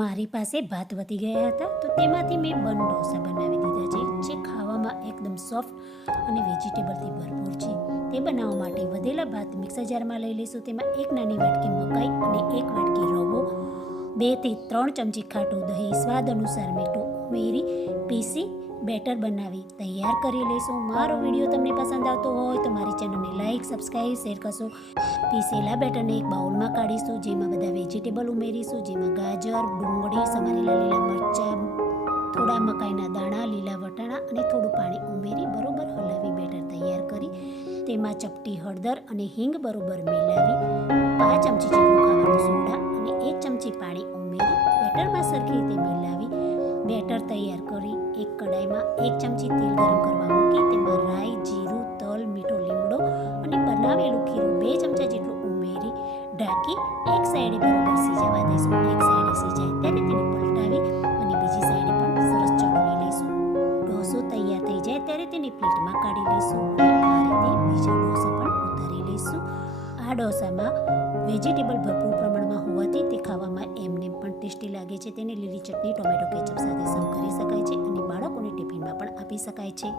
મારી પાસે ભાત વધી ગયા હતા તો તેમાંથી મેં બન ઢોસા બનાવી દીધા છે, જે ખાવામાં એકદમ સોફ્ટ અને વેજીટેબલથી ભરપૂર છે. તે બનાવવા માટે વધેલા ભાત મિક્સર જારમાં લઈ લઈશું. તેમાં 1 નાની વાટકી મકાઈ અને 1 વાટકી રવો, 2 થી 3 ચમચી ખાટું દહીં, સ્વાદ અનુસાર મીઠું ઉમેરી પીસી બેટર બનાવી તૈયાર કરી લઈશું. મારો વિડીયો તમને પસંદ આવતો હોય તો મારી ચેનલને લાઈક, સબસ્ક્રાઈબ, શેર કરશો. પીસેલા બેટરને એક બાઉલમાં કાઢીશું, જેમાં બધા વેજીટેબલ ઉમેરીશું, જેમાં ગાજર, ડુંગળી, સમારેલા લીલા મરચાં, થોડા મકાઈના દાણા, લીલા વટાણા અને થોડું પાણી ઉમેરી બરોબર હલાવી બેટર તૈયાર કરી તેમાં ચપટી હળદર અને હિંગ બરોબર મિલાવી 5 ચમચી જેટલું ખાવાનું સોડા અને 1 ચમચી પાણી ઉમેરી બેટરમાં સરખી રીતે મિલાવી બેટર તૈયાર કરી એક કડાઈમાં 1 ચમચી તેલ ગરમ કરવા મૂકી તેમાં રાઈ, જીરું, તલ, મીઠો લીમડો અને બનાવેલું ખીરું 2 ચમચા જેટલું ઉમેરી ઢાંકી એક સાઈડે બરોબર સિજાવા દઈશું. એક સાઈડે સિજાય ત્યારે તેને પલટાવી અને બીજી સાઈડે પણ સરસ ચડવી લઈશું. ઢોસો તૈયાર થઈ જાય ત્યારે તેને પ્લેટમાં કાઢી લઈશું અને આ રીતે બીજા ઢોસા પણ ઉતારી લઈશું. આ ઢોસામાં વેજીટેબલ ભરપૂર પ્રમાણમાં હોવાથી તે ખાવામાં એમને પણ ટેસ્ટી લાગે છે. તેને લીલી ચટણી, ટોમેટો કેચઅપ સાથે સર્વ કરી શકાય છે અને બાળકોને ટિફિનમાં પણ આપી શકાય છે.